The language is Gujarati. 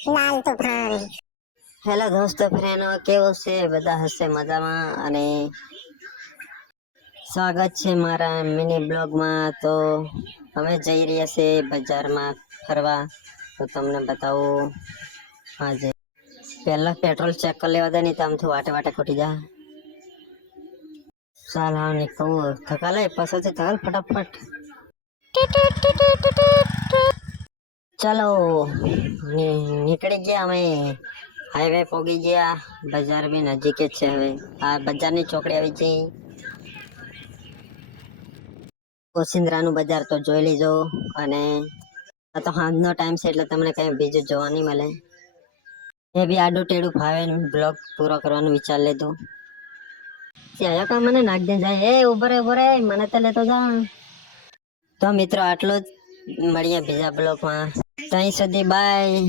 લાલ તુફાન. હેલો દોસ્તો ફ્રેન્ડો, કેવો છે? બધા હશે મજામાં અને સ્વાગત છે મારા મિની બ્લોગમાં. તો અમે જઈ રહ્યા છે બજારમાં ફરવા, તો તમને બતાવું. આજે પહેલા પેટ્રોલ ચેક કરી લેવા દે, નહીં તો આમથી વાટે વાટે ખૂટી જા. ચાલ હા નીકળવું, થકા લે પાછળથી ચાલ ફટાફટ. ચાલો નીકળી ગયા અમે, હાઈવે પહોંચી ગયા. બજાર બી નજીક જ છે. હવે આ બજારની ચોકડી આવી છે. ઓસિંદ્રાનું બજાર તો જોઈ લીજો. અને આ તો સાંજનો ટાઈમ છે એટલે તમને કઈ બીજું જોવા નહીં મળે. એ બી આડું ટેડું ફાવે બ્લોગ પૂરો કરવાનું વિચાર લીધું. આયો કા મને નાખ દે જાય. એ ઉભો રે મને તો લેતો જા. તો મિત્રો આટલું જ, મળીએ બીજા બ્લોગમાં. ત્યાં સુધી બાય.